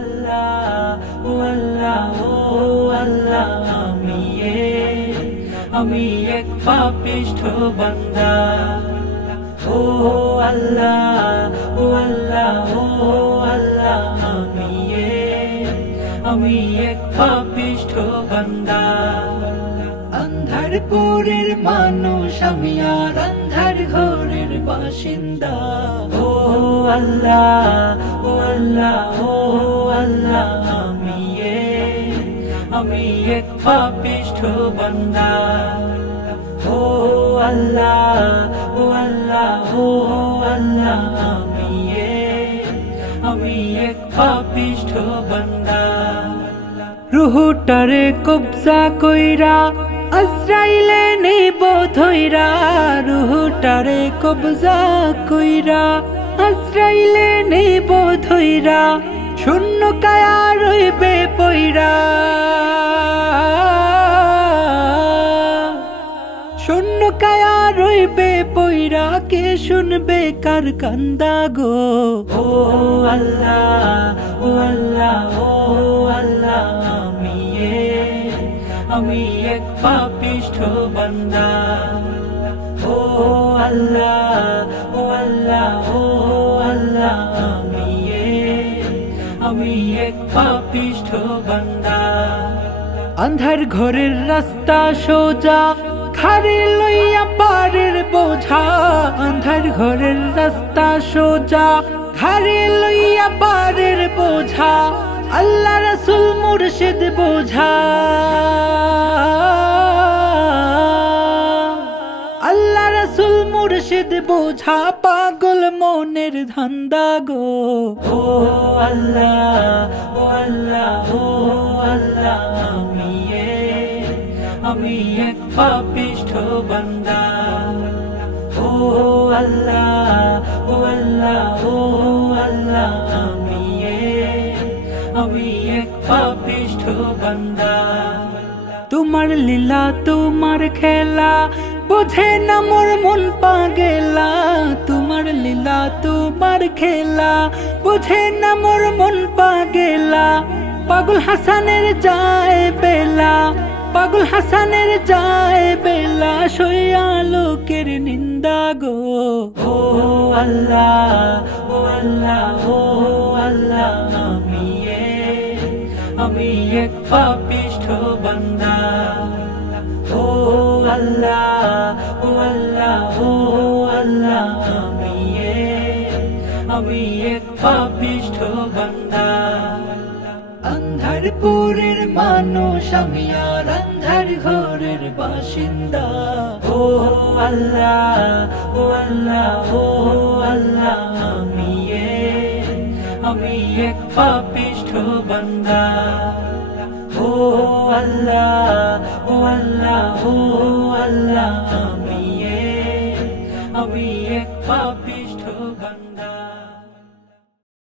আল্লাহ ও আল্লাহ ও আল্লাহ আমি এক পাপিষ্ঠ বান্দা ও আল্লাহ ও আল্লাহ ও আল্লাহ আমি এক পাপিষ্ঠ বান্দা আন্ধারপুরের মানুষ আমি আর আন্ধার ঘরের বাসিন্দা ও আল্লাহ ও আল্লাহ ও আল্লাহ আমি এক পাপিষ্ঠ বান্দা ও আল্লাহ ও আল্লাহ ও আল্লাহ আমি এক পাপিষ্ঠ বান্দা রুহটারে কবজা কইরা আজরাইলে নিব ধইরা রুহটারে কবজা কইরা আজরাইলে নিব ধইরা শূন্য কায়া রইবে পইরা শূন্য কায়া রইবে পইরা কে শুনবে কার কান্দা গো ও আল্লাহ ও আল্লাহ ও আল্লাহ আমি এক পাপিষ্ঠ বান্দা ও আল্লাহ ও আল্লাহ ও আল্লাহ আমি এক পাপিষ্ঠ বান্দা আন্ধার ঘরের রাস্তা সোজা খারে লইয়া পারের বোঝা আন্ধার ঘরের রাস্তা সোজা খারে লইয়া পারের বোঝা আল্লাহ রাসূল মুর্শিদ বোঝা আল্লাহ রাসূল মুর্শিদ বোঝা পাগল মনের ধান্দা গো ও আল্লাহ ও আল্লাহ ও আল্লাহ আমি এক পাপিষ্ঠ বান্দা ও আল্লাহ ও আল্লাহ ও আল্লাহ আমি এক পাপিষ্ঠ বান্দা তোমার লীলা তোমার খেলা বোঝে না মোর মন পাগেলা তোমার লীলা তোমার খেলা বোঝে না মোর মন পাগেলা পাগল হাসানের যায় বেলা পাগল হাসানের যায় বেলা সইয়া লোকের নিন্দা গো ও আল্লাহ ও আল্লাহ ও আল্লাহ আমি এক পাপিষ্ঠ বান্দা ও আল্লাহ ও আল্লাহ ও আল্লাহ আমি এক পাপিষ্ঠ বান্দা আন্ধারপুরের মানুষ আমি আর আন্ধার ঘরের বাসিন্দা ও আল্লাহ ও আল্লাহ ও আল্লাহ আমি এক পাপিষ্ঠ বান্দা ও আল্লাহ ও আল্লাহ ও আল্লাহ আমি এক পাপিষ্ঠ